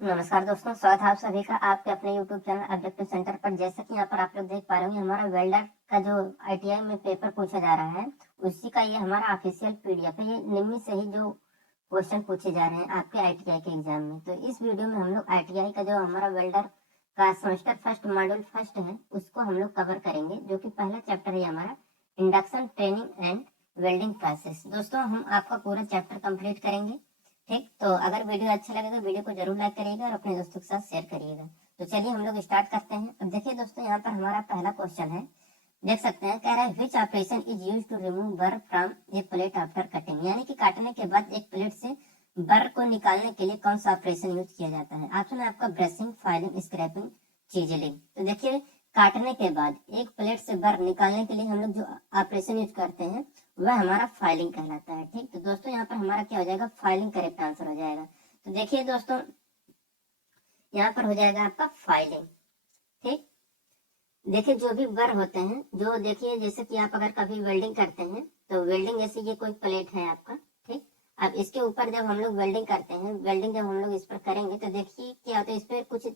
नमस्कार दोस्तों, स्वागत है आप सभी का आपके अपने YouTube चैनल ऑब्जेक्टिव सेंटर पर। जैसा कि यहाँ पर आप लोग देख पा रहे होंगे, हमारा वेल्डर का जो ITI में पेपर पूछा जा रहा है उसी का ये हमारा ऑफिशियल PDF है। ये निम्न से ही जो क्वेश्चन पूछे जा रहे हैं आपके ITI के एग्जाम में। तो इस वीडियो में हम लोग ITI का जो हमारा वेल्डर का सेमेस्टर फर्स्ट मॉड्यूल फर्स्ट है उसको हम लोग कवर करेंगे, जो कि पहला चैप्टर है हमारा induction training and welding process. दोस्तों, हम आपका पूरा चैप्टर कंप्लीट करेंगे। ठीक, तो अगर वीडियो अच्छा लगे तो वीडियो को जरूर लाइक करिएगा और अपने दोस्तों के साथ शेयर करिएगा। तो चलिए हम लोग स्टार्ट करते हैं। अब देखिए दोस्तों, यहाँ पर हमारा पहला क्वेश्चन है, देख सकते हैं, कह रहा है which operation is use to remove burr from a plate after cutting, यानी कि काटने के बाद एक प्लेट से बर को निकालने के लिए कौन सा ऑपरेशन यूज किया जाता है। ऑप्शन है आपका ब्रशिंग, फाइलिंग, स्क्रैपिंग, चीजलिंग। तो देखिए, काटने के बाद एक प्लेट से बर निकालने के लिए हम लोग जो ऑपरेशन यूज करते हैं वह हमारा फाइलिंग कहलाता है। ठीक, तो दोस्तों यहाँ पर हमारा क्या हो जाएगा, फाइलिंग करेक्ट आंसर हो जाएगा। तो देखिए दोस्तों, यहाँ पर हो जाएगा आपका फाइलिंग। ठीक, देखिए जो भी बर होते हैं, जो देखिए जैसे कि आप अगर कभी वेल्डिंग करते हैं तो वेल्डिंग जैसे ये कोई प्लेट है आपका। ठीक, अब इसके ऊपर जब हम लोग वेल्डिंग करते हैं, वेल्डिंग जब हम लोग इस पर करेंगे तो देखिए क्या होता है, इस पर कुछ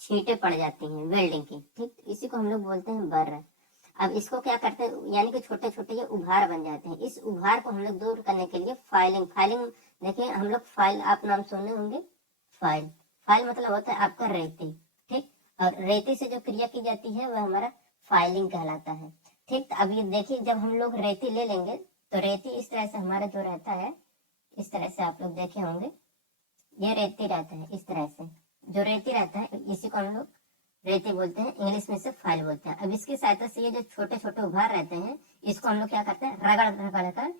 छींटे पड़ जाती हैं वेल्डिंग की। ठीक, इसी को हम लोग बोलते हैं बर। अब इसको क्या करते हैं, यानी कि छोटे छोटे ये उभार बन जाते हैं। इस उभार को हम लोग दूर करने के लिए फाइलिंग देखिए हम लोग फाइल, आप नाम सुने होंगे फाइल। फाइल मतलब होता है आपका रेती। ठीक, और रेती से जो क्रिया की जाती है वह हमारा फाइलिंग कहलाता है। ठीक, तो अब ये देखिए, जब हम लोग रेती ले लेंगे तो रेती इस तरह से हमारा जो रहता है, इस तरह से आप लोग देखे होंगे, ये रेती रहता है। इस तरह से जो रेती रहता है इसी को हम लोग रेती बोलते हैं, इंग्लिश में से फाइल बोलते हैं। अब इसकी सहायता से ये जो छोटे छोटे उभार रहते हैं इसको हम लोग क्या करते हैं, रगड़ रगड़ कर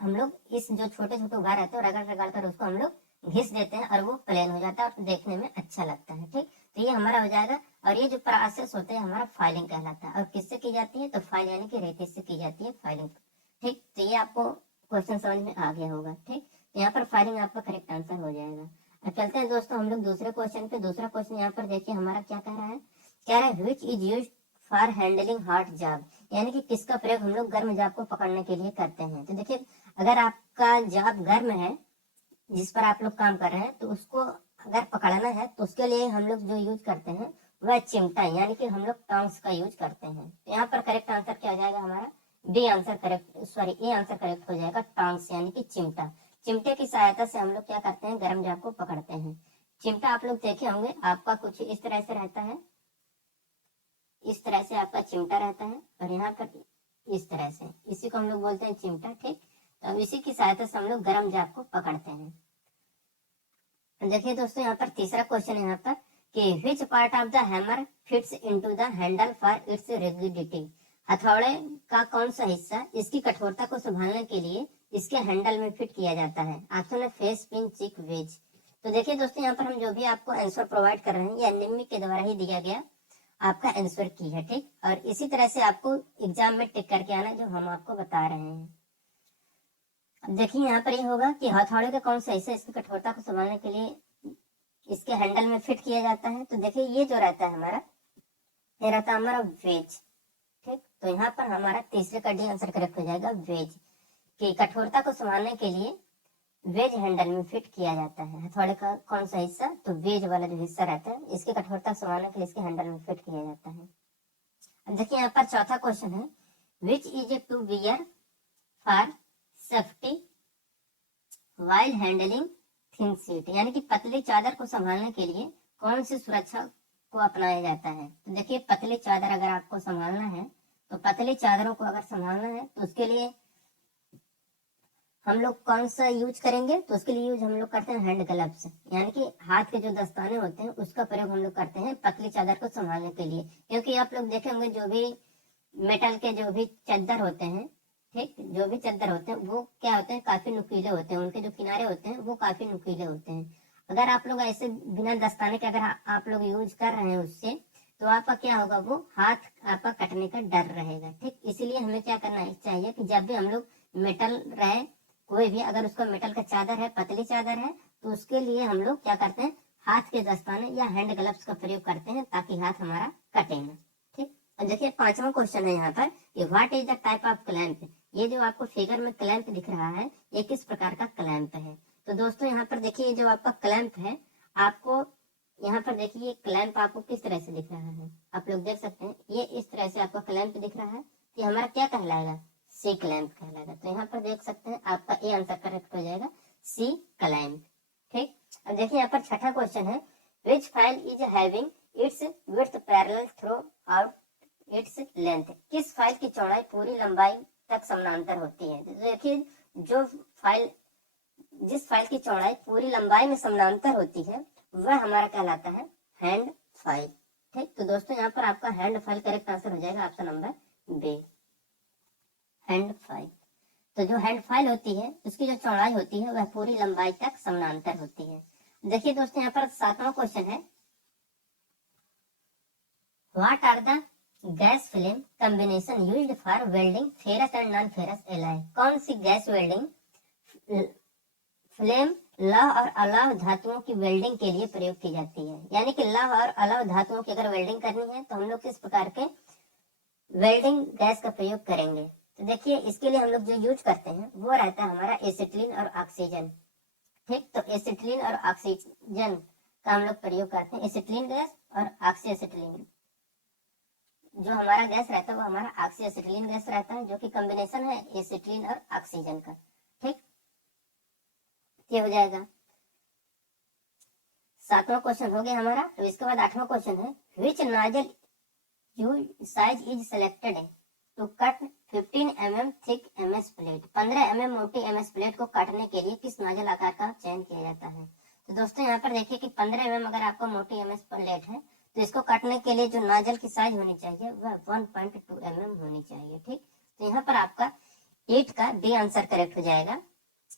हम लोग इस जो छोटे छोटे उभार रहते हैं रगड़ रगड़ कर उसको हम लोग घिस देते हैं और वो प्लेन हो जाता है और देखने में अच्छा लगता है। ठीक, तो ये हमारा हो जाएगा। और ये जो प्रोसेस होता है हमारा फाइलिंग कहलाता है। और किससे की जाती है, तो फाइल यानी कि रेती से की जाती है फाइलिंग। ठीक, तो ये आपको क्वेश्चन समझ में आ गया होगा। ठीक, तो यहाँ पर फाइलिंग आपका करेक्ट आंसर हो जाएगा। अब चलते हैं दोस्तों हम लोग दूसरे क्वेश्चन पे। दूसरा क्वेश्चन यहाँ पर देखिए हमारा क्या कह रहा है, कह रहा है which is use for handling hot job, यानी कि किसका प्रयोग हम लोग गर्म जॉब को पकड़ने के लिए करते हैं। तो देखिए, अगर आपका जॉब गर्म है, जिस पर आप लोग काम कर रहे हैं, तो उसको अगर पकड़ना है तो उसके लिए हम लोग जो यूज करते हैं वह चिमटा, यानी कि हम लोग टॉन्ग्स का यूज करते हैं। तो यहाँ पर करेक्ट आंसर क्या हो जाएगा हमारा, B answer correct, sorry A answer correct हो जाएगा, टॉन्ग्स यानी कि चिमटा। चिमटे की सहायता से हम लोग क्या करते हैं, गर्म जॉब को पकड़ते हैं। चिमटा आप लोग देखे होंगे, आपका कुछ इस तरह से रहता है, इस तरह से आपका चिमटा रहता है और यहाँ पर इस तरह से, इसी को हम लोग बोलते हैं चिमटा। ठीक, तो इसी की सहायता से हम लोग गर्म जाप को पकड़ते हैं। देखिए दोस्तों, यहाँ पर तीसरा क्वेश्चन है यहाँ पर कि विच part of the hammer fits into the handle for its rigidity, हथौड़े का कौन सा हिस्सा इसकी कठोरता को संभालने के लिए इसके हैंडल में फिट किया जाता है। ऑप्शन है फेस, पिन, चिक, वेज। तो देखिए दोस्तों, यहाँ पर हम जो भी आपको आंसर प्रोवाइड कर रहे हैं यह निम्न के द्वारा ही दिया गया आपका आंसर की है। ठीक, और इसी तरह से आपको एग्जाम में टिक करके आना जो हम आपको बता रहे हैं। अब देखिए यहाँ पर ये होगा कि हथौड़े का कौन सा हिस्सा इसकी कठोरता को संभालने के लिए इसके हैंडल में फिट किया जाता है। तो देखिए ये जो रहता है हमारा, ये रहता है हमारा वेज। ठीक, तो यहाँ पर हमारा तीसरे का डी आंसर करेक्ट हो जाएगा, वेज। कि कठोरता को संभालने के लिए वेज हैंडल में फिट किया जाता है। हथौड़े का कौन सा हिस्सा, तो वेज वाला जो हिस्सा रहता है इसकी कठोरता संभालने के लिए इसके हैंडल में फिट किया जाता है। अब देखिए यहाँ पर चौथा क्वेश्चन है, which is to wear for safety while handling thin sheet, यानी कि पतली चादर को संभालने के लिए कौन सी सुरक्षा को अपनाया जाता है। तो देखिए, पतली चादर अगर आपको संभालना है, तो पतली चादरों को अगर संभालना है तो उसके लिए हम लोग कौन सा यूज करेंगे, तो उसके लिए यूज हम लोग करते हैं हैंड ग्लव्स, यानी कि हाथ के जो दस्ताने होते हैं उसका प्रयोग हम लोग करते हैं पतली चादर को संभालने के लिए। क्योंकि आप लोग देखे होंगे जो भी मेटल के जो भी चादर होते हैं, ठीक, जो भी चादर होते हैं वो क्या होते हैं, काफी नुकीले होते हैं, उनके जो किनारे होते हैं वो काफी नुकीले होते हैं। अगर आप लोग ऐसे बिना दस्ताने के अगर आप लोग यूज कर रहे हैं उससे, तो आपका क्या होगा, वो हाथ आपका कटने का डर रहेगा। ठीक, इसीलिए हमें क्या करना चाहिए कि जब भी हम लोग मेटल रहे, कोई भी अगर उसका मेटल का चादर है, पतली चादर है, तो उसके लिए हम लोग क्या करते हैं, हाथ के दस्ताने या हैंड ग्लव्स का प्रयोग करते हैं ताकि हाथ हमारा कटे ना। ठीक, और देखिए पांचवा क्वेश्चन है यहाँ पर, what is the type of clamp, ये जो आपको फिगर में क्लैंप दिख रहा है ये किस प्रकार का क्लैंप है। तो दोस्तों यहाँ पर देखिए जो आपका क्लैंप है, आपको यहाँ पर देखिए क्लैंप आपको किस तरह से दिख रहा है, आप लोग देख सकते हैं ये इस तरह से आपका क्लैंप दिख रहा है। तो हमारा क्या कहलाएगा, सी क्लैंप कहलाएगा। तो यहाँ पर देख सकते हैं आपका ए आंसर करेक्ट हो जाएगा, सी क्लैंप। ठीक, अब देखिए यहाँ पर छठा क्वेश्चन है, which file is having its width parallel throughout its length, किस फाइल की चौड़ाई पूरी लंबाई तक समानांतर होती है। तो देखिए जो फाइल, जिस फाइल की चौड़ाई पूरी लंबाई में समानांतर होती है वह हमारा कहलाता है हैंड फाइल। ठीक, तो दोस्तों यहाँ पर आपका हैंड फाइल करेक्ट आंसर हो जाएगा, option number B, hand file. तो जो हैंड फाइल होती है उसकी जो चौड़ाई होती है वह पूरी लंबाई तक समानांतर होती है। देखिए दोस्तों यहाँ पर 7वां क्वेश्चन है, what are the gas flame combination used for welding ferrous and non ferrous alloy, कौन सी गैस वेल्डिंग फ्लेम लौह और अलौह धातुओं की वेल्डिंग के लिए प्रयोग की जाती है। यानी कि लौह और अलौह धातुओं की अगर वेल्डिंग करनी है तो हम लोग किस प्रकार के वेल्डिंग गैस का प्रयोग करेंगे। तो देखिए इसके लिए हम लोग जो यूज करते हैं वो रहता है हमारा एसिटिलीन और ऑक्सीजन। ठीक, तो एसिटिलीन और ऑक्सीजन का हम लोग प्रयोग करते हैं, एसिटिलीन गैस और ऑक्सी एसिटिलीन। जो हमारा गैस रहता है वो हमारा ऑक्सी एसिटिलीन गैस रहता है, जो कि कॉम्बिनेशन है एसिटिलीन और ऑक्सीजन का। ठीक, ये हो जाएगा। 7वां क्वेश्चन हो गया हमारा। तो इसके बाद 8वां क्वेश्चन है, which nozzle use size is selected to cut 15 mm thick MS plate, 15 mm मोटी एमएस प्लेट को काटने के लिए किस नोजल आकार का चयन किया जाता है। तो दोस्तों यहाँ पर देखिए कि 15 mm अगर आपका मोटी एमएस प्लेट है तो इसको काटने के लिए जो नोजल की साइज होनी चाहिए वह 1.2 mm होनी चाहिए। ठीक, तो यहाँ पर आपका 8 का डी आंसर करेक्ट हो जाएगा,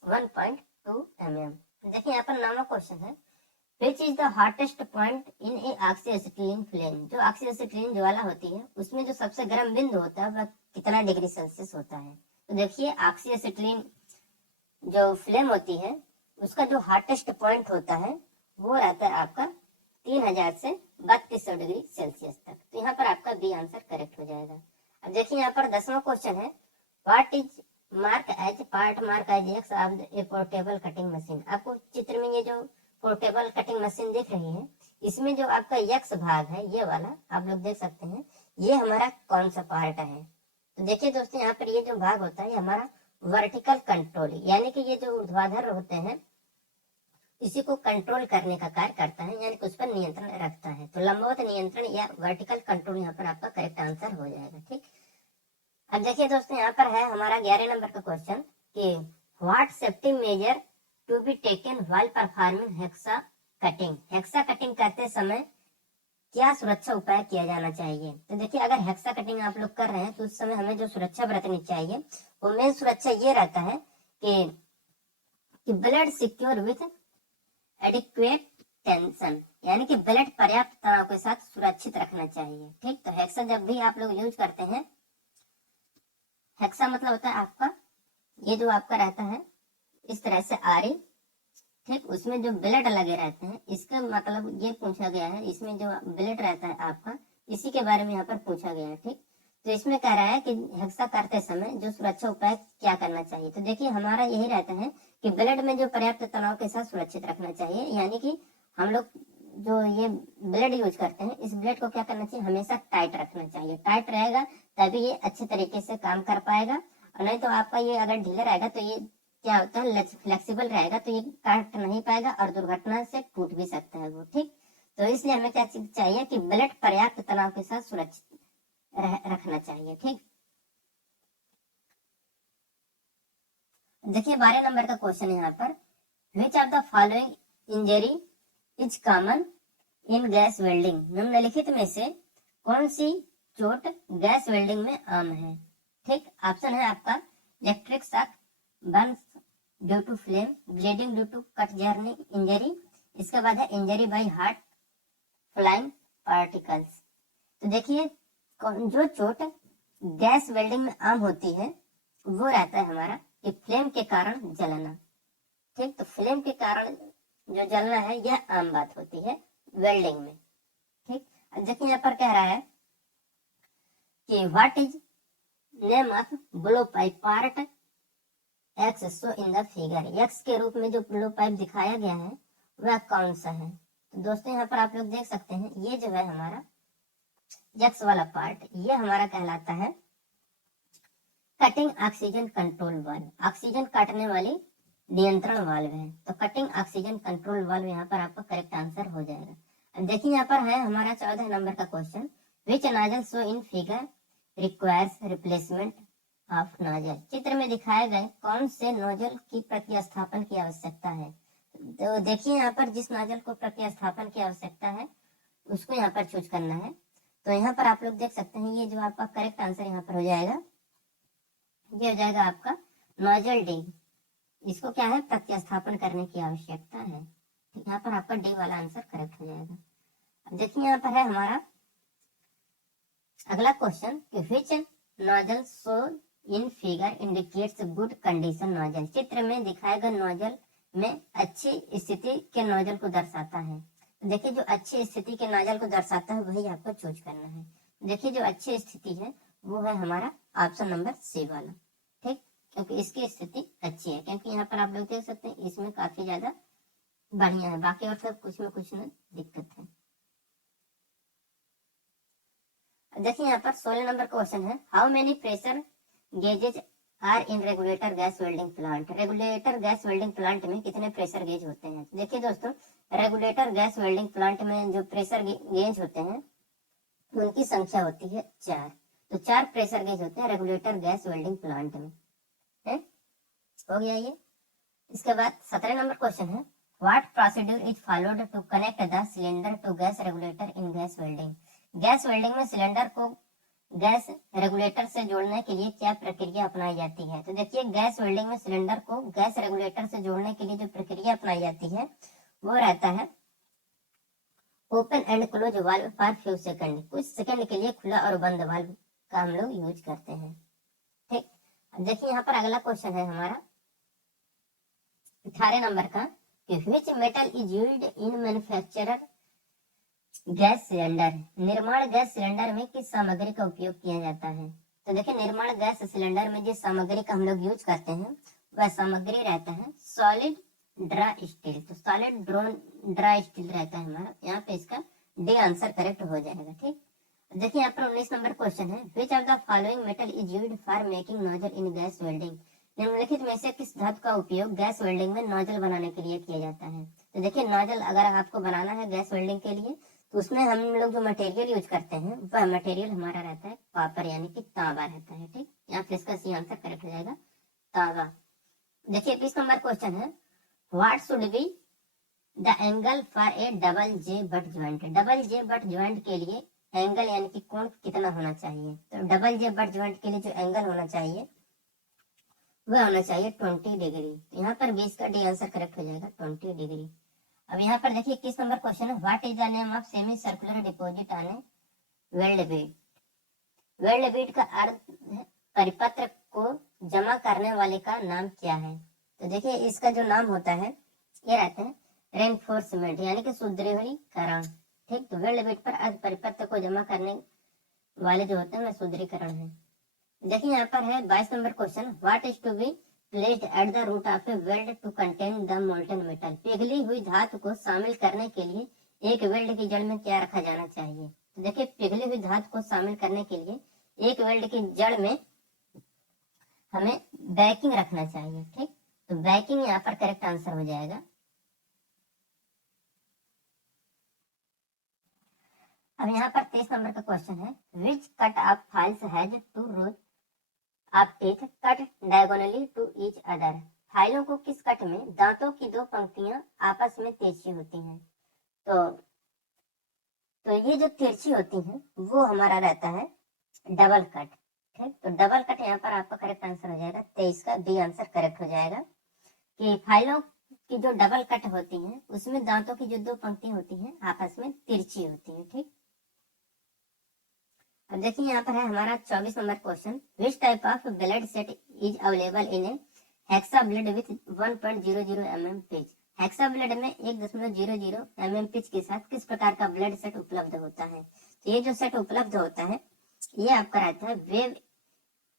1.2 mm। देखिए यहाँ पर 9वां क्वेश्चन है, which is the hottest point in A oxy acetylene flame, जो ऑक्सी एसिटिलीन ज्वाला होती है उसमें जो सबसे गर्म बिंदु होता है वह कितना डिग्री सेल्सियस होता है। तो देखिए ऑक्सी एसिटिलीन जो फ्लेम होती है उसका जो हॉटेस्ट पॉइंट होता है वो रहता है आपका 3000 से 3200 डिग्री सेल्सियस तक। तो यहाँ पर आपका बी आंसर करेक्ट हो जाएगा। अब देखिए यहाँ पर 10वां क्वेश्चन है, what is mark as part mark as X of a portable cutting machine. आपको चित्र में ये जो पोर्टेबल कटिंग मशीन दिख रही है इसमें जो आपका यक्स भाग है ये वाला आप लोग देख सकते हैं, ये हमारा कौन सा पार्ट है। तो देखिए दोस्तों यहाँ पर ये जो भाग होता है हमारा वर्टिकल कंट्रोल, यानी कि ये जो ऊर्ध्वाधर होते हैं इसी को कंट्रोल करने का कार्य करता है, यानी कि उस पर नियंत्रण रखता है। तो लंबवत नियंत्रण या वर्टिकल कंट्रोल यहाँ पर आपका करेक्ट आंसर हो जाएगा। ठीक, अब देखिए दोस्तों यहाँ पर है हमारा 11 नंबर का क्वेश्चन कि what safety measure to be taken while performing hacksaw cutting, hacksaw cutting करते समय क्या सुरक्षा उपाय किया जाना चाहिए। तो देखिए अगर हेक्सा कटिंग आप लोग कर रहे हैं तो उस समय हमें जो सुरक्षा बरतनी चाहिए वो मेन सुरक्षा ये रहता है कि blood secure with adequate tension, यानी कि ब्लड पर्याप्त तनाव के साथ सुरक्षित रखना चाहिए। ठीक, तो हेक्सा जब भी आप लोग यूज करते हैं, हेक्सा मतलब होता है आपका ये जो आपका रहता है इस तरह से आरी, ठीक, उसमें जो ब्लेड लगे रहते हैं इसका मतलब ये पूछा गया है, इसमें जो ब्लेड रहता है आपका इसी के बारे में यहाँ पर पूछा गया है। ठीक, तो इसमें कह रहा है कि हेक्सा करते समय जो सुरक्षा उपाय क्या करना चाहिए। तो देखिए हमारा यही रहता है कि ब्लेड में जो पर्याप्त तनाव के साथ सुरक्षित रखना चाहिए, यानी कि हम लोग जो ये ब्लेड यूज करते हैं इस ब्लेड को क्या करना चाहिए, हमेशा टाइट रखना चाहिए। टाइट रहेगा तभी ये अच्छे तरीके से काम कर पाएगा, और नहीं तो आपका ये अगर ढीला रहेगा तो ये क्या होता है फ्लेक्सिबल रहेगा तो ये काट नहीं पाएगा और दुर्घटना से टूट भी सकता है वो। ठीक, तो इसलिए हमें क्या चाहिए कि ब्लेड पर्याप्त तनाव के साथ सुरक्षित रखना चाहिए। ठीक, देखिए 12 नंबर का क्वेश्चन है यहाँ पर, which of the following injury is common in gas welding, निम्नलिखित में से कौन सी चोट गैस वेल्डिंग में आम है। ठीक, ऑप्शन है आपका electric shock, burn due to flame, bleeding due to cut journey injury, इसके बाद है injury by hot flying particles. तो देखिए जो चोट गैस वेल्डिंग में आम होती है वो रहता है हमारा कि फ्लेम के कारण जलना। ठीक, तो फ्लेम के कारण जो जलना है यह आम बात होती है वेल्डिंग में। ठीक, देखिए यहाँ पर कह रहा है कि what is name of blow pipe part x so in the figure, x के रूप में जो ब्लो पाइप दिखाया गया है वह कौन सा है। तो दोस्तों यहाँ पर आप लोग देख सकते हैं ये जो है हमारा एक्स वाला पार्ट, ये हमारा कहलाता है cutting oxygen control valve, oxygen काटने वाली नियंत्रण वाल्व है। तो कटिंग ऑक्सीजन कंट्रोल वाल्व यहाँ पर आपका करेक्ट आंसर हो जाएगा। अब देखिए यहाँ पर है हमारा 14 नंबर का question, which nozzle show in figure requires replacement of nozzle, चित्र में दिखाए गए कौन से नोजल की प्रतिस्थापन की आवश्यकता है। तो देखिए यहाँ पर जिस नोजल को प्रतिस्थापन की आवश्यकता है उसको यहाँ पर चूज करना है। तो यहाँ पर आप लोग देख सकते हैं ये जो आपका करेक्ट आंसर यहाँ पर हो जाएगा, ये हो जाएगा आपका नोजल डी, इसको क्या है प्रतिस्थापन करने की आवश्यकता है। यहाँ पर आपका डी वाला आंसर करेक्ट हो जाएगा। अब देखिए यहाँ पर है हमारा अगला क्वेश्चन कि which nozzle show in figure indicates good condition nozzle, चित्र में दिखाए गए नोजल में अच्छी स्थिति के नोजल को दर्शाता है। देखिए जो अच्छी स्थिति के नोजल को दर्शाता है वही आपको चूज करना है। देखिए जो अच्छी स्थिति है वो है हमारा ऑप्शन नंबर सी वाला, ठीक, क्योंकि इसकी स्थिति अच्छी है, क्योंकि यहाँ पर आप लोग देख सकते हैं इसमें काफी ज्यादा बढ़िया है, बाकी और सब कुछ में कुछ न दिक्कत है। देखिए यहाँ पर 16 नंबर क्वेश्चन है, how many pressure gauges are in regulator gas welding plant, रेगुलेटर गैस वेल्डिंग प्लांट में कितने प्रेशर गेज होते हैं। देखिए दोस्तों रेगुलेटर गैस वेल्डिंग प्लांट में जो प्रेशर गेज होते हैं उनकी संख्या होती है 4, तो 4 प्रेशर गेज होते हैं रेगुलेटर गैस वेल्डिंग प्लांट में है। हो गया ये। इसके बाद 17 नंबर क्वेश्चन है, what procedure is followed to connect the cylinder to gas regulator in gas welding, gas welding में सिलेंडर को गैस रेगुलेटर से जोड़ने के लिए क्या प्रक्रिया अपनाई जाती है। तो देखिए गैस वेल्डिंग में सिलेंडर को गैस रेगुलेटर से जोड़ने के लिए जो प्रक्रिया अपनाई जाती है वो रहता है open and close valve for few second, कुछ सेकंड के लिए खुला और बंद वाल्व का हम लोग यूज करते हैं, ठीक। अब देखिए यहाँ पर अगला क्वेश्चन है हमारा 18 नंबर का कि which metal is used in manufacturer gas cylinder, निर्माण गैस सिलेंडर में किस सामग्री का उपयोग किया जाता है। तो देखिए निर्माण गैस सिलेंडर में जिस सामग्री का हम लोग यूज करते हैं वह सामग्री रहता है सॉलिड ड्रा स्टील, तो सॉलिड ड्रा स्टील रहता है हमारा, यहाँ पे इसका डी आंसर करेक्ट हो जाएगा, ठीक। देखिए यहाँ पर 19 नंबर क्वेश्चन है, which of the following metal is used for making nozzle in gas welding, निम्नलिखित में से किस धातु का उपयोग गैस वेल्डिंग में नोजल बनाने के लिए किया जाता है। तो देखिए नोजल अगर आपको बनाना है गैस वेल्डिंग के लिए तो उसमें हम लोग जो मटेरियल यूज करते हैं वह मटेरियल हमारा रहता है कॉपर यानी कि तांबा रहता है, ठीक। यहाँ पे इसका सी आंसर करेक्ट हो जाएगा तांबा। देखिए 20 नंबर क्वेश्चन है, what should be the angle for A double J but joint, double J but joint के लिए एंगल यानी कि कोण कितना होना चाहिए। तो डबल जे बट ज्वाइंट के लिए जो एंगल होना चाहिए वह होना चाहिए 20 डिग्री, तो यहाँ पर 20 का डी आंसर करेक्ट हो जाएगा 20 डिग्री। अब यहाँ पर देखिए 21 नंबर क्वेश्चन है, what is the name of semi circular deposit on A weld Beed, weld Beed का अर्थ है परिपत्र को जमा करने वाले का नाम क्या है। तो देखिए इसका जो नाम होता है ये रहता है रेनफोर्समेंट यानी कि सुदृढ़ीकरण, ठीक। तो वेल्ड बीड पर अर्ध परिपत्र को जमा करने वाले जो होते हैं वह सुदृढ़ीकरण है। देखिए यहाँ पर है 22 number question, what is to be placed at the root of a weld to contain the molten metal, पिघली हुई धातु को शामिल करने के लिए एक वेल्ड की जड़ में क्या रखा जाना चाहिए। तो देखिए पिघली हुई धातु को शामिल करने के लिए एक वेल्ड की जड़ में हमें बैकिंग रखना चाहिए, ठीक। तो बैकिंग यहाँ पर करेक्ट आंसर हो जाएगा। अब यहाँ पर 23 नंबर का क्वेश्चन है, which cut of files has two rows of teeth cut diagonally to each other, फाइलों को किस कट में दांतों की 2 पंक्तियां आपस में तिरछी होती हैं। तो ये जो तिरछी होती हैं वो हमारा रहता है डबल कट, ठीक। तो डबल कट यहाँ पर आपका करेक्ट आंसर हो जाएगा 23 का डी आंसर करेक्ट हो जाएगा कि फाइलों की जो डबल कट होती हैं उसमें दांतों की जो 2 पंक्तियां होती हैं आपस में तिरछी होती हैं, ठीक। अब देखिए यहाँ पर है हमारा 24 number question, which type of blade set is available in A hexa blade with 1.00 mm pitch, hexa blade में 1.00 mm पिच के साथ किस प्रकार का ब्लेड सेट उपलब्ध होता है। तो ये जो सेट उपलब्ध होता है ये आपका रहता है वेव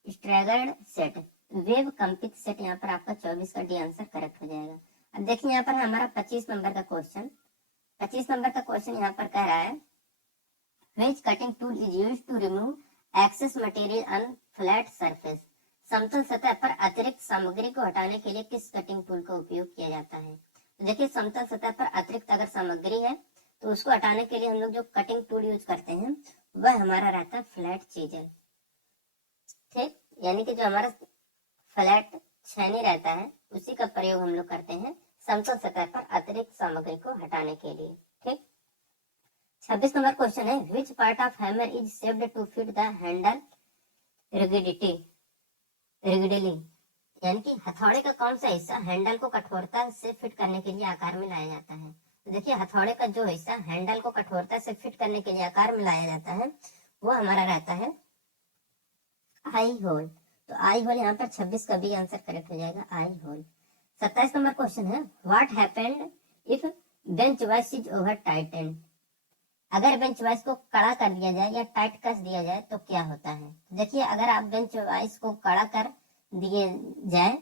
स्ट्रैगर्ड सेट, वेब कंपित सेट, यहाँ पर आपका 24 का डी आंसर करेक्ट हो जाएगा। अब देखिए यहाँ पर हमारा 25 नंबर का क्वेश्चन, 25 नंबर का क्वेश्चन यहाँ पर कह रहा है which cutting tool is used to remove excess material on flat surface. समतल सतह पर अतिरिक्त सामग्री को हटाने के लिए किस कटिंग टूल का उपयोग किया जाता है। तो देखिए समतल सतह पर अतिरिक्त अगर सामग्री है तो उसको हटाने के लिए हम लोग जो कटिंग टूल यूज करते हैं वह हमारा रहता है फ्लैट चीजल। ठीक, यानी कि जो हमारा फ्लैट छेनी रहता है उसी का प्रयोग हम लोग करते हैं समतल सतह पर अतिरिक्त सामग्री को हटाने के लिए। ठीक, 26 नंबर क्वेश्चन है which part of hammer is shaped to fit the handle rigidity rigidly, यानी कि हथौड़े का कौन सा हिस्सा हैंडल को कठोरता से फिट करने के लिए आकार में लाया जाता है। तो देखिए हथौड़े का जो हिस्सा हैंडल को कठोरता से फिट करने के लिए आकार में लाया जाता है वो हमारा रहता है आई होल। तो आई होल यहाँ पर 26 का भी आंसर करेक्ट हो जाएगा, आई होल। 27 नंबर क्वेश्चन है what happened if bench vice is over tightened. अगर बेंच वाइस को कड़ा कर दिया जाए या टाइट कस दिया जाए तो क्या होता है। देखिए अगर आप बेंच वाइस को कड़ा कर दिए जाए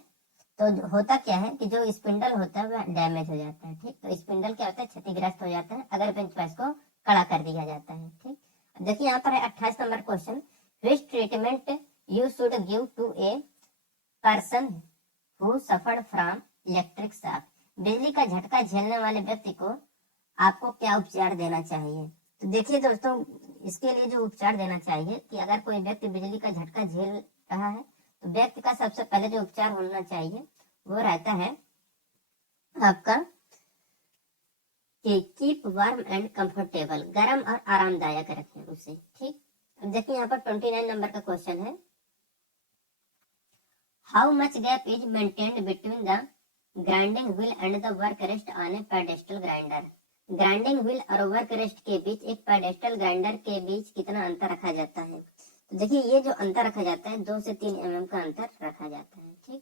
तो होता क्या है कि जो स्पिंडल होता है वह डैमेज हो जाता है। ठीक, तो स्पिंडल क्या होता है, क्षतिग्रस्त हो जाता है अगर बेंच वाइस को कड़ा कर दिया जाता है। ठीक, देखिए यहाँ पर है 28 number question which treatment you should give to a person who suffered from electric shock. बिजली का झटका झेलने वाले व्यक्ति को आपको क्या उपचार देना चाहिए। तो देखिए दोस्तों इसके लिए जो उपचार देना चाहिए कि अगर कोई व्यक्ति बिजली का झटका झेल रहा है तो व्यक्ति का सबसे पहले जो उपचार होना चाहिए वो रहता है आपका कि कीप वार्म एंड कंफर्टेबल, गर्म और आरामदायक रखें उसे। ठीक, अब देखिए यहाँ पर 29 नंबर का क्वेश्चन है how much gap is maintained between the grinding wheel and the work rest on A pedestal grinder. Grinding wheel और वर्क रेस्ट के बीच एक पेडेस्टल ग्राइंडर के बीच कितना अंतर रखा जाता है। तो देखिए ये जो अंतर रखा जाता है 2 से 3 mm का अंतर रखा जाता है। ठीक,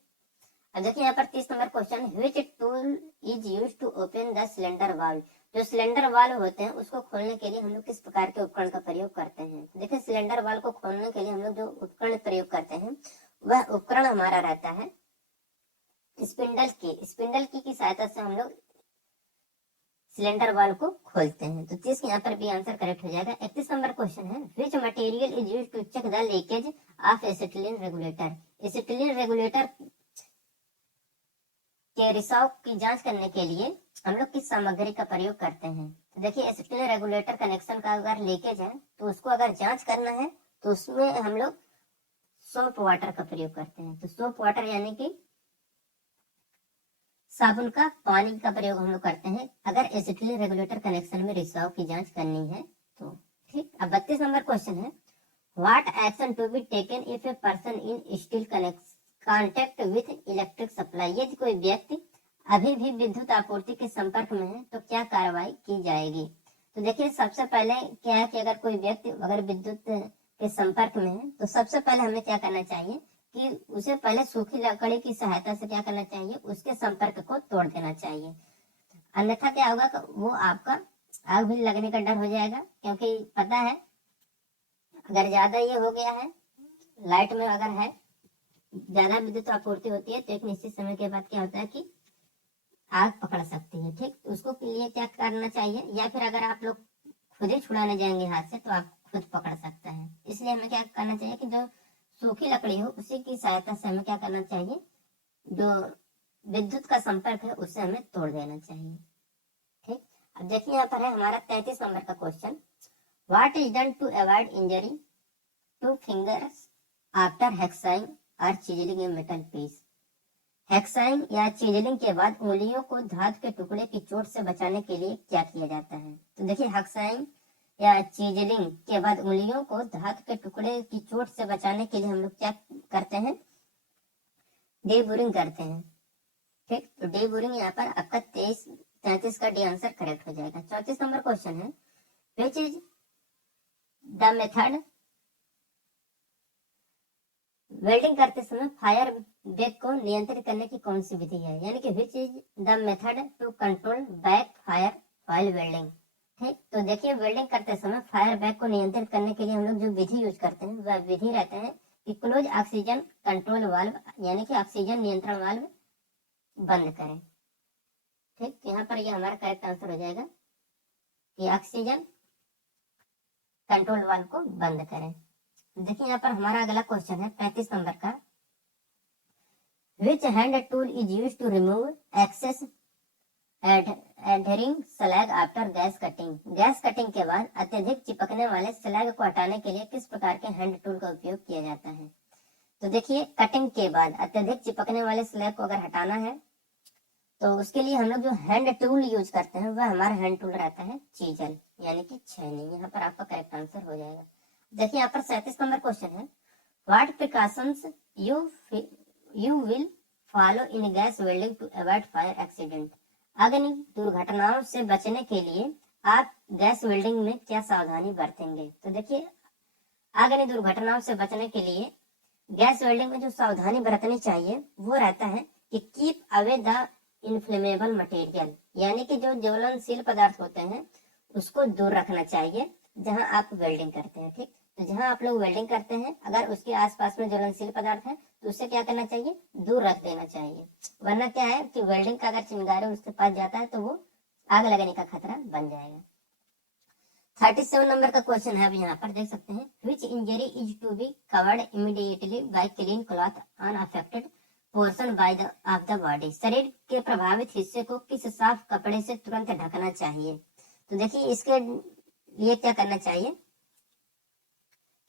अब देखिए यहाँ पर 30 number question which tool is used to open the cylinder valve. जो सिलेंडर वाल्व होते हैं उसको खोलने के लिए हम लोग किस प्रकार के उपकरण का प्रयोग करते हैं। देखिए सिलेंडर वाल्व को खोलने के लिए हम लोग जो उपकरण प्रयोग करते हैं वह उपकरण हमारा रहता है स्पिंडल की सहायता से हम लोग सिलेंडर वाल्व को खोलते हैं। तो 30 यहाँ पर भी आंसर करेक्ट हो जाएगा। 31 नंबर क्वेश्चन है which material is used to check the leakage of acetylene regulator. Acetylene regulator के रिसाव की जांच करने के लिए हम लोग किस सामग्री का प्रयोग करते हैं। तो देखिए एसिटिलीन रेगुलेटर कनेक्शन का अगर लीकेज है तो उसको अगर जांच करना है तो उसमें हम लोग सोप वाटर का प्रयोग करते हैं। तो सोप वाटर यानी कि साबुन का पानी का प्रयोग हम लोग करते हैं अगर एसिटिलीन रेगुलेटर कनेक्शन में रिसाव की जांच करनी है तो। ठीक, अब 32 नंबर क्वेश्चन है what action to be taken if a person in steel contact with electric supply. यदि कोई व्यक्ति अभी भी विद्युत आपूर्ति के संपर्क में है तो क्या कार्रवाई की जाएगी। तो देखिए सबसे पहले क्या है कि अगर कोई व्यक्ति अगर विद्युत के संपर्क में है तो सबसे पहले हमें क्या करना चाहिए कि उसे पहले सूखी लकड़ी की सहायता से क्या करना चाहिए, उसके संपर्क को तोड़ देना चाहिए। अन्यथा क्या होगा, वो आपका आग भी लगने का डर हो जाएगा, क्योंकि पता है अगर ज्यादा ये हो गया है लाइट में अगर है ज्यादा विद्युत आपूर्ति होती है तो एक निश्चित समय के बाद क्या होता है कि आग पकड़ सकती है। ठीक, उसको के लिए क्या करना चाहिए, या फिर अगर आप लोग खुद ही छुड़ाने जाएंगे हाथ से तो आप खुद पकड़ सकता है। इसलिए हमें क्या करना चाहिए कि जो सूखी लकड़ी हो उसी की सहायता से हमें क्या करना चाहिए, जो विद्युत का संपर्क है उससे हमें तोड़ देना चाहिए। ठीक, अब देखिए यहाँ पर है हमारा 33 नंबर का question what is done to avoid injury to fingers after hacksawing और चिजलिंग ए मेटल पीस। हेक्साइंग या चिजलिंग के बाद उंगलियों को धातु के टुकड़े की चोट से बचाने के लिए क्या किया जाता है। तो देखिए हेक्साइंग या चिजलिंग के बाद उंगलियों को धातु के टुकड़े की चोट से बचाने के लिए हम लोग क्या करते हैं, डीबुरिंग करते हैं। ठीक, तो डीबुरिंग यहाँ पर आपका 33 का डी आंसर करेक्ट हो जाएगा। 34 नंबर क्वेश्चन है which is the method welding करते समय फायर बैक को नियंत्रित करने की कौन सी विधि है, यानी कि which is the method to control back fire while welding. ठीक, तो देखिए वेल्डिंग करते समय फायर बैक को नियंत्रित करने के लिए हम लोग जो विधि यूज करते हैं वह विधि रहता है कि क्लोज ऑक्सीजन कंट्रोल वाल्व, यानी कि ऑक्सीजन नियंत्रण वाल्व बंद करें। ठीक, तो यहाँ पर ये हमारा करेक्ट आंसर हो जाएगा कि ऑक्सीजन कंट्रोल वाल्व को बंद करें। देखिए यहाँ पर हमारा अगला क्वेश्चन है 35 नंबर का, which hand tool is use to remove excess adhering slag after gas cutting. Gas cutting के बाद अत्यधिक चिपकने वाले स्लैग को हटाने के लिए किस प्रकार के हैंड टूल का उपयोग किया जाता है। तो देखिए, कटिंग के बाद अत्यधिक चिपकने वाले स्लैग को अगर हटाना है तो उसके लिए हम लोग जो हैंड टूल यूज करते हैं वह हमारा हैंड टूल रहता है चीजल, यानी कि छेनी। यहाँ पर आपका करेक्ट आंसर हो जाएगा। देखिए यहाँ पर 37 नंबर क्वेश्चन है, what precautions you will follow in gas welding to avoid fire accident. अग्नि दुर्घटनाओं से बचने के लिए आप गैस वेल्डिंग में क्या सावधानी बरतेंगे। तो देखिए, अग्नि दुर्घटनाओं से बचने के लिए गैस वेल्डिंग में जो सावधानी बरतनी चाहिए वो रहता है कि keep away the inflammable material, यानी कि जो ज्वलनशील पदार्थ होते हैं उसको दूर रखना चाहिए जहां आप वेल्डिंग करते हैं। ठीक, तो जहां आप लोग वेल्डिंग करते हैं अगर उसके आसपास में ज्वलनशील पदार्थ है तो उसे क्या करना चाहिए, दूर रख देना चाहिए, वरना क्या है कि वेल्डिंग का अगर चिंगारी उसके पास जाता है तो वो आग लगने का खतरा बन जाएगा। 37 नंबर का क्वेश्चन है, अब यहाँ पर देख सकते हैं, which injury is to be covered immediately by clean cloth on affected portion by the of the body. शरीर के प्रभावित हिस्से को किस साफ कपड़े से तुरंत ढकना चाहिए। तो देखिए, इसके लिए क्या करना चाहिए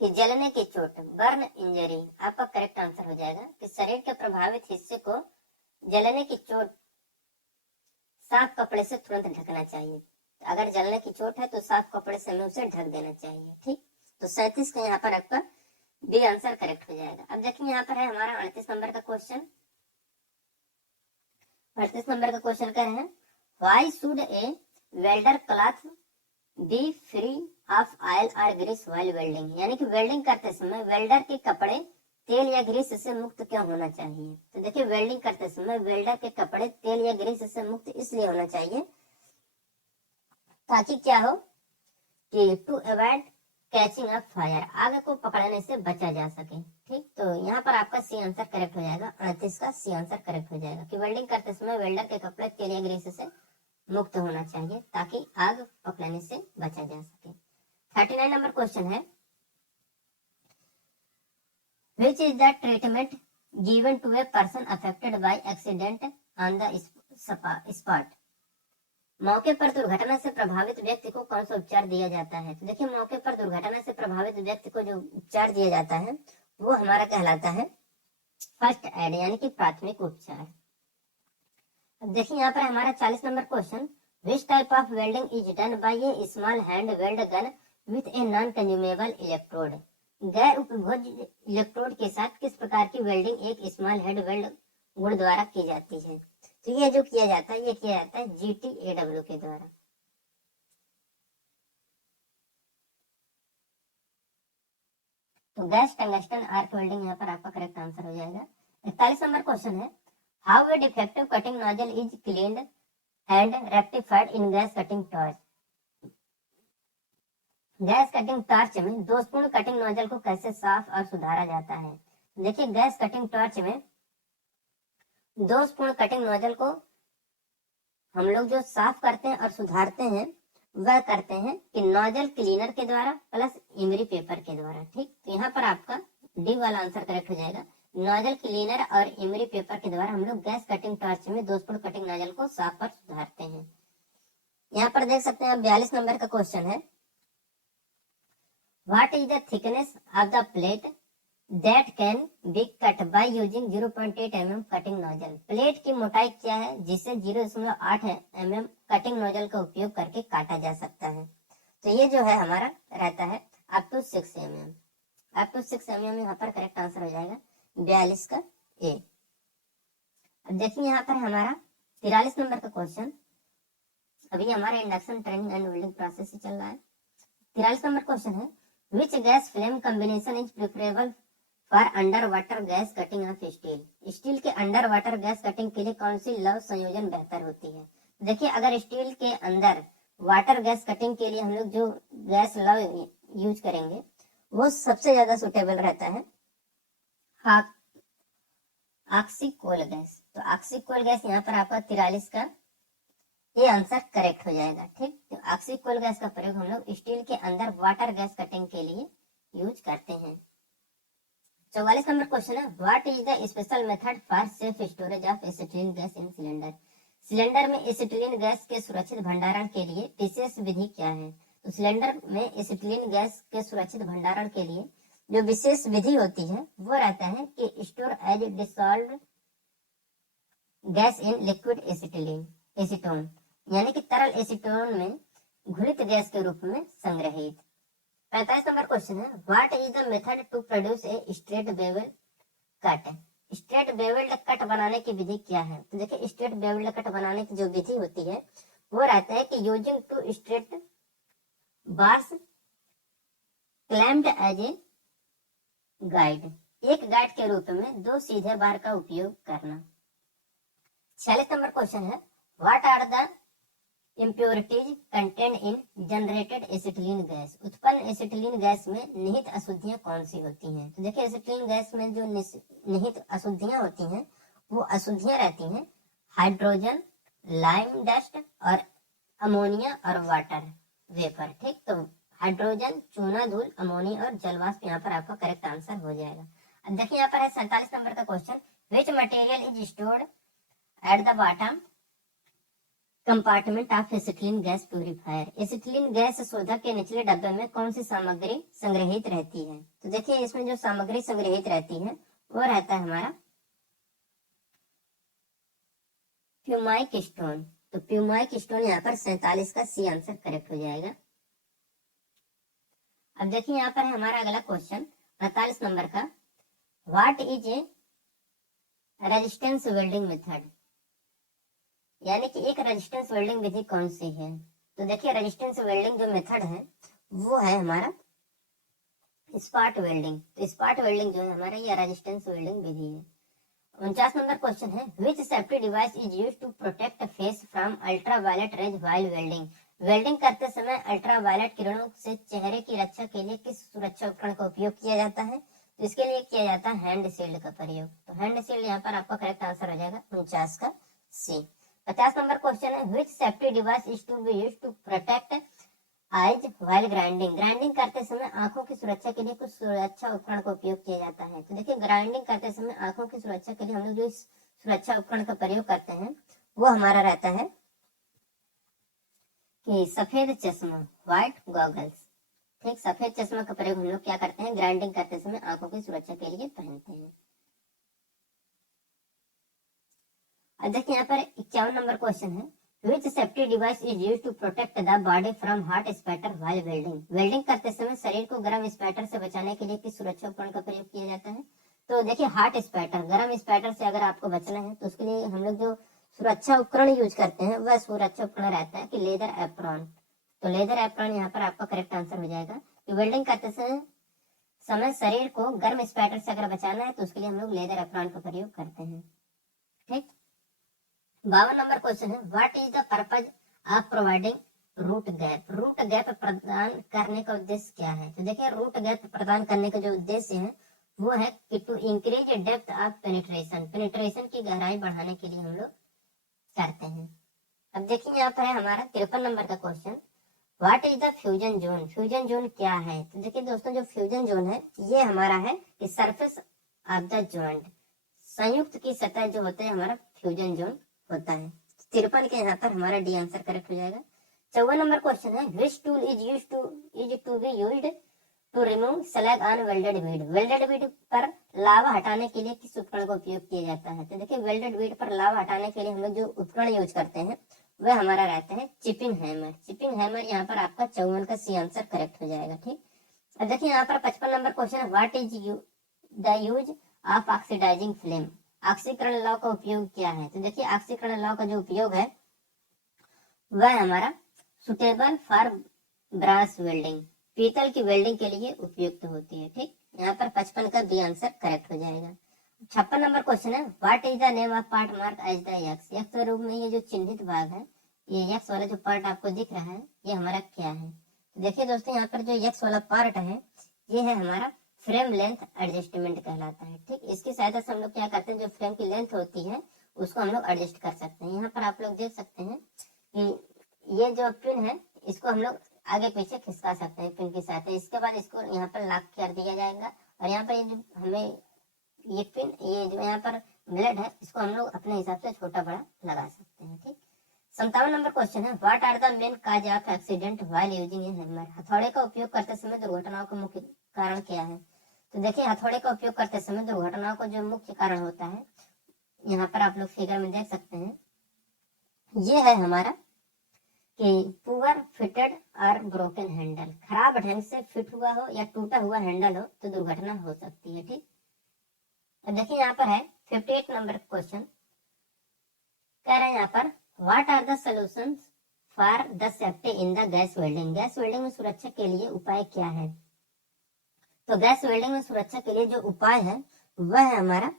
कि जलने की चोट, बर्न इंजरी आपका करेक्ट आंसर हो जाएगा कि शरीर के प्रभावित हिस्से को जलने की चोट साफ कपड़े से तुरंत ढकना चाहिए। अगर जलने की चोट है तो साफ कपड़े से हमें उसे ढक देना चाहिए। ठीक, तो 37 का यहाँ पर आपका बी आंसर करेक्ट हो जाएगा। अब देखिए यहाँ पर है हमारा 38 नंबर का क्वेश्चन। 38 नंबर का क्वेश्चन कर रहे हैं, why should A welder cloth B free of oil और ग्रीस व्हाइल वेल्डिंग, यानी कि वेल्डिंग करते समय वेल्डर के कपड़े तेल या ग्रीस से मुक्त क्यों होना चाहिए। तो देखिए, वेल्डिंग करते समय वेल्डर के कपड़े तेल या ग्रीस से मुक्त इसलिए होना चाहिए ताकि क्या हो कि to avoid catching of fire, आग को पकड़ने से बचा जा सके। ठीक, तो यहाँ पर आपका सी आंसर करेक्ट हो जाएगा। 38 का सी आंसर करेक्ट हो जाएगा कि वेल्डिंग करते समय वेल्डर के कपड़े तेल या ग्रीस से मुक्त होना चाहिए ताकि आग पकड़ने से बचा जा सके। 39 नंबर क्वेश्चन है, which is the treatment given to a person affected by accident on the spot. मौके पर दुर्घटना से प्रभावित व्यक्ति को कौन सा उपचार दिया जाता है। तो देखिए, मौके पर दुर्घटना से प्रभावित व्यक्ति को जो उपचार दिया जाता है वो हमारा कहलाता है फर्स्ट एड, यानी कि प्राथमिक उपचार। अब देखिए यहाँ पर हमारा 40 number question, which type of welding is done by A small hand weld gun with a non consumable electrode. गैर उपभोज्य इलेक्ट्रोड के साथ किस प्रकार की वेल्डिंग एक स्मॉल हैंड वेल्ड गुण द्वारा की जाती है। तो ये जो किया जाता है ये किया जाता है GTAW के द्वारा। तो गैस टंगस्टन आर्क वेल्डिंग यहाँ पर आपका करेक्ट आंसर हो जाएगा। 41 नंबर क्वेश्चन है, how a defective cutting nozzle is cleaned and rectified in gas cutting torch. Gas cutting torch में दोषपूर्ण कटिंग नोजल को कैसे साफ और सुधारा जाता है। देखिए, गैस कटिंग टॉर्च में दोषपूर्ण कटिंग नोजल को हम लोग जो साफ करते हैं और सुधारते हैं वह करते हैं कि नोजल क्लीनर के द्वारा प्लस इमरी पेपर के द्वारा। ठीक, तो यहाँ पर आपका डी वाला आंसर करेक्ट हो जाएगा। नोजल क्लीनर और इमरी पेपर के द्वारा हम लोग गैस कटिंग टॉर्च में दोषपूर्ण कटिंग नोजल को साफ और सुधारते हैं। यहाँ पर देख सकते हैं, 42 नंबर का क्वेश्चन है, what is the thickness of the plate that can be cut by using 0.8 mm cutting nozzle. Plate की मोटाई क्या है जिसे 0.8 mm कटिंग नोजल का उपयोग करके काटा जा सकता है। तो ये जो है हमारा रहता है up to 6 mm। Up to 6 mm यहाँ पर करेक्ट आंसर हो जाएगा 42 का ए। अब देखिए यहाँ पर हमारा 43 नंबर का क्वेश्चन, अभी हमारा induction training and welding process चल रहा है। 43 नंबर क्वेश्चन है, which gas flame combination is preferable for under water gas cutting of steel. Steel के अंडर वाटर गैस कटिंग के लिए कौन सी लव संयोजन बेहतर होती है। देखिए, अगर स्टील के अंदर वाटर गैस कटिंग के लिए हम लोग जो गैस लव यूज करेंगे वो सबसे ज्यादा सुटेबल रहता है ऑक्सीकोल गैस। तो ऑक्सीकोल गैस यहाँ पर आपका 43 का ये आंसर करेक्ट हो जाएगा। ठीक, तो ऑक्सीकोल गैस का प्रयोग हम लोग स्टील के अंदर वाटर गैस कटिंग के लिए यूज करते हैं। 44 नंबर क्वेश्चन है, what is the special method for safe storage of acetylene gas in cylinder. Cylinder में एसिटिलीन गैस के सुरक्षित भंडारण के लिए विशेष विधि क्या है। तो सिलेंडर में एसिटिलीन गैस के सुरक्षित भंडारण के लिए जो विशेष विधि होती है वो रहता है कि store as dissolve gas in liquid acetone, यानी कि तरल एसीटोन में घुलित गैस के रूप में संग्रहित। 45 नंबर क्वेश्चन है, what is the method to produce a straight bevel cut. Straight bevelled cut बनाने की विधि क्या है। तो देखिए स्ट्रेट बेवल्ड कट बनाने की जो विधि होती है वो रहता है कि using two straight bars clamped as a guide, एक गाइड के रूप में दो सीधे बार का उपयोग करना। 46 नंबर क्वेश्चन है, what are the impurities content in generated acetylene gas. उत्पन्न एसिटिलीन गैस में निहित अशुद्धियां कौन सी होती हैं। तो देखिए एसिटिलीन गैस में जो निहित अशुद्धियां होती हैं वो अशुद्धियां रहती हैं हाइड्रोजन, लाइम डस्ट और अमोनिया और वाटर वेपर। ठीक, तो हाइड्रोजन, चूना धूल, अमोनिया और जलवाष्प यहाँ पर आपका करेक्ट आंसर हो जाएगा। अब देखिए यहाँ पर है 47 नंबर का question, which material is stored at the bottom compartment of acetylene gas purifier. Acetylene gas शोधक के निचले डब्बे में कौन सी सामग्री संग्रहित रहती है। तो देखिए इसमें जो सामग्री संग्रहित रहती है वो रहता है हमारा प्यूमाइक स्टोन। तो प्यूमाइक स्टोन यहाँ पर 47 का सी आंसर करेक्ट हो जाएगा। अब देखिए यहाँ पर है हमारा अगला क्वेश्चन 48 नंबर का, what is a resistance welding method, यानी कि एक रेजिस्टेंस वेल्डिंग विधि कौन सी है। तो देखिए रेजिस्टेंस वेल्डिंग जो मेथड है वो है हमारा स्पॉट वेल्डिंग। तो स्पॉट वेल्डिंग जो है हमारा ये रेजिस्टेंस वेल्डिंग विधि है। 49 नंबर क्वेश्चन है, which safety device is used to protect face from ultraviolet rays while welding. Welding करते समय अल्ट्रावायलेट किरणों से चेहरे की रक्षा के लिए किस सुरक्षा उपकरण का उपयोग किया जाता है। तो इसके लिए किया जाता है हैंड शील्ड का प्रयोग। तो हैंड शील्ड यहाँ पर आपका करेक्ट आंसर हो जाएगा 49 का सी। 50 नंबर क्वेश्चन है, which safety device is to be used to protect eyes while grinding. Grinding करते समय आंखों की सुरक्षा के लिए कुछ सुरक्षा उपकरण का उपयोग किया जाता है। तो देखिए ग्राइंडिंग करते समय आंखों की सुरक्षा के लिए हम लोग जो सुरक्षा उपकरण का प्रयोग करते हैं वो हमारा रहता है कि सफेद चश्मा, व्हाइट गॉगल्स। ठीक, सफेद चश्मा का प्रयोग हम लोग क्या करते हैं ग्राइंडिंग करते समय आंखों की सुरक्षा के लिए पहनते हैं। अब देखिए यहाँ पर 51 नंबर क्वेश्चन है, Which safety device is used to protect the body from hot spatter while welding? Welding करते समय शरीर को गर्म स्पैटर से बचाने के लिए किस सुरक्षा उपकरण का प्रयोग किया जाता है। तो देखिए हॉट स्पैटर, गर्म स्पैटर से अगर आपको बचना है तो उसके लिए हम लोग जो सुरक्षा उपकरण यूज करते हैं वह सुरक्षा उपकरण रहता है कि लेदर एप्रॉन। तो लेदर एप्रॉन यहाँ पर आपका करेक्ट आंसर हो जाएगा कि वेल्डिंग करते समय शरीर को गर्म स्पैटर से अगर बचाना है तो उसके लिए हम लोग लेदर एप्रॉन का प्रयोग करते हैं। ठीक, 52 नंबर क्वेश्चन है, what is the purpose of providing root gap. Root gap प्रदान करने का उद्देश्य क्या है। तो देखिए रूट गैप प्रदान करने का जो उद्देश्य है वो है कि to increase depth of penetration, penetration की गहराई बढ़ाने के लिए हम लोग करते हैं। अब देखिए यहाँ पर है हमारा 53 नंबर का question, what is the fusion zone. Fusion zone क्या है। तो देखिए दोस्तों जो फ्यूजन जोन है ये हमारा है कि सरफेस ऑफ द जॉइंट, संयुक्त की सतह जो होता है हमारा फ्यूजन जोन होता है। 53 के यहाँ पर हमारा डी आंसर करेक्ट हो जाएगा। 54 नंबर क्वेश्चन है, which tool is to be used to remove slag on welded bead. Welded bead पर लावा हटाने के लिए किस उपकरण का उपयोग किया जाता है। तो देखिए वेल्डेड वीड पर लावा हटाने के लिए हम लोग जो उपकरण यूज करते हैं वह हमारा रहता है चिपिंग हैमर। चिपिंग हैमर यहाँ पर आपका 54 का सी आंसर करेक्ट हो जाएगा। ठीक, अब देखिए यहाँ पर 55 नंबर क्वेश्चन है, what is the use of oxidizing flame. ऑक्सीकरण लॉ का उपयोग क्या है। तो देखिए ऑक्सीकरण लॉ का जो उपयोग है वह हमारा सुटेबल फॉर ब्रास वेल्डिंग, पीतल की वेल्डिंग के लिए उपयुक्त होती है। ठीक, यहाँ पर 55 का बी आंसर करेक्ट हो जाएगा। 56 नंबर क्वेश्चन है, what is the name of part mark as the X. X के रूप में ये जो चिन्हित भाग है, ये एक्स वाला जो पार्ट आपको दिख रहा है ये हमारा क्या है। तो देखिए दोस्तों यहाँ पर जो एक्स वाला पार्ट है ये है हमारा फ्रेम लेंथ एडजस्टमेंट कहलाता है। ठीक, इसकी सहायता से हम लोग क्या करते हैं, जो फ्रेम की लेंथ होती है उसको हम लोग एडजस्ट कर सकते हैं। यहाँ पर आप लोग देख सकते हैं कि ये जो पिन है इसको हम लोग आगे पीछे खिसका सकते हैं पिन की सहायता। इसके बाद इसको यहाँ पर लॉक कर दिया जाएगा और यहाँ पर ये जो हमें ये पिन, ये जो यहाँ पर ब्लेड है इसको हम लोग अपने हिसाब से छोटा बड़ा लगा सकते हैं। ठीक, 57 नंबर क्वेश्चन है, what are the main cause of accident while using a hammer. हथौड़े का उपयोग करते समय दुर्घटनाओं का मुख्य कारण क्या है। तो देखिए हथौड़े का उपयोग करते समय दुर्घटनाओं का जो मुख्य कारण होता है, यहाँ पर आप लोग फिगर में देख सकते हैं, ये है हमारा कि पुअर फिटेड और ब्रोकन हैंडल, खराब ढंग से फिट हुआ हो या टूटा हुआ हैंडल हो तो दुर्घटना हो सकती है। ठीक, अब देखिए यहाँ पर है 58 नंबर क्वेश्चन, कह रहे हैं यहाँ पर what are the solutions for the safety in the gas welding. Gas welding में सुरक्षा के लिए उपाय क्या है। तो गैस वेल्डिंग में सुरक्षा के लिए जो उपाय है वह है हमारा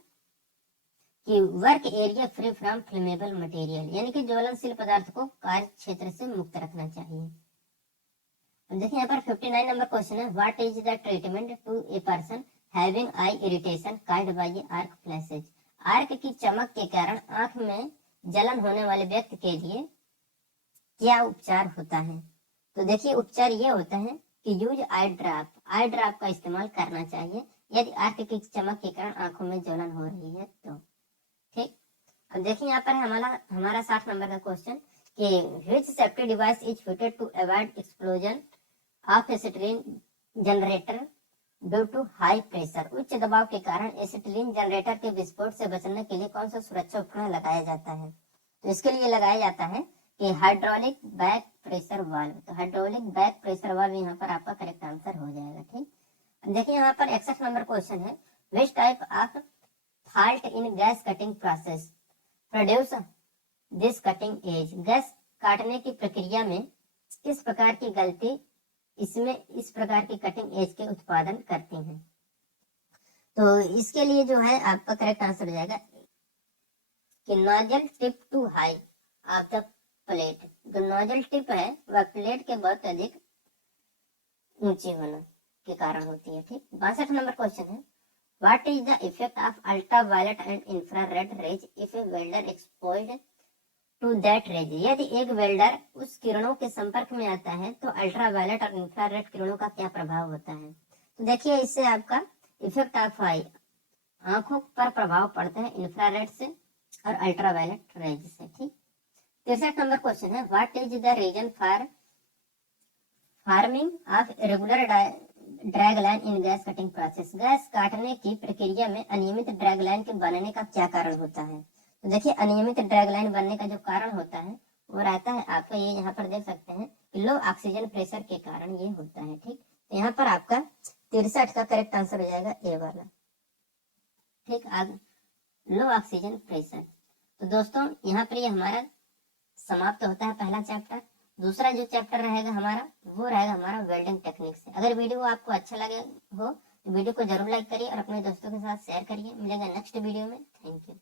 कि work area free from flammable material, यानी कि ज्वलनशील पदार्थ को कार्य क्षेत्र से मुक्त रखना चाहिए। अब देखिए यहाँ पर 59 नंबर क्वेश्चन है, what is the treatment to a person having eye irritation caused by a arc flashes. Arc की चमक के कारण आंख में जलन होने वाले व्यक्ति के लिए क्या उपचार होता है। तो देखिए उपचार ये होता है कि use I drop, I drop का इस्तेमाल करना चाहिए यदि आर्क की चमक के कारण आंखों में जलन हो रही है तो। ठीक, अब देखिए यहाँ पर हमारा 60 नंबर का क्वेश्चन कि which safety device is fitted to avoid explosion of acetylene generator due to high pressure. उच्च दबाव के कारण एसिटिलीन जनरेटर के विस्फोट से बचने के लिए कौन सा सुरक्षा उपकरण लगाया जाता है। तो इसके लिए लगाया जाता है कि हाइड्रोलिक बैक प्रेशर वाल्व। तो हाइड्रोलिक बैक प्रेशर वाल्व यहाँ पर आपका करेक्ट आंसर हो जाएगा। ठीक, देखिए यहाँ पर 61 नंबर क्वेश्चन है, which type of fault in gas cutting process produce this cutting edge. Gas काटने की प्रक्रिया में किस प्रकार की गलती इसमें इस प्रकार की कटिंग एज के उत्पादन करती हैं। तो इसके लिए जो है आपका करेक्ट आंसर हो जाएगा कि nozzle tip too high off the plate. जो नोजल टिप है वह प्लेट के बहुत अधिक ऊंची होने के कारण होती है। ठीक, 62 नंबर क्वेश्चन है, what is the effect of ultraviolet and infrared rays if a welder exposed to that rays. यदि एक वेल्डर उस किरणों के संपर्क में आता है तो अल्ट्रावायलेट और इंफ्रारेड किरणों का क्या प्रभाव होता है। तो देखिए इससे आपका इफेक्ट ऑफ आई, आंखों पर प्रभाव पड़ता है इंफ्रारेड से और अल्ट्रावायलेट रेज से। ठीक, 63 नंबर क्वेश्चन है, what is the reason for forming of regular drag line in gas cutting process. गैस काटने की प्रक्रिया में अनियमित ड्रैग लाइन के बनने का क्या कारण होता है। तो देखिए अनियमित ड्रैग लाइन बनने का जो कारण होता है वो रहता है आपका, ये यहाँ पर देख सकते हैं कि लो ऑक्सीजन प्रेशर के कारण ये होता है। ठीक, तो यहाँ पर आपका 63 का करेक्ट आंसर हो जाएगा ए वाला। ठीक, आगे लो ऑक्सीजन प्रेशर। तो दोस्तों यहाँ पर ये हमारा समाप्त होता है पहला चैप्टर। दूसरा जो चैप्टर रहेगा हमारा वो रहेगा हमारा वेल्डिंग टेक्निक से। अगर वीडियो आपको अच्छा लगे हो तो वीडियो को जरूर लाइक करिए और अपने दोस्तों के साथ शेयर करिए। मिलेगा नेक्स्ट वीडियो में। Thank you.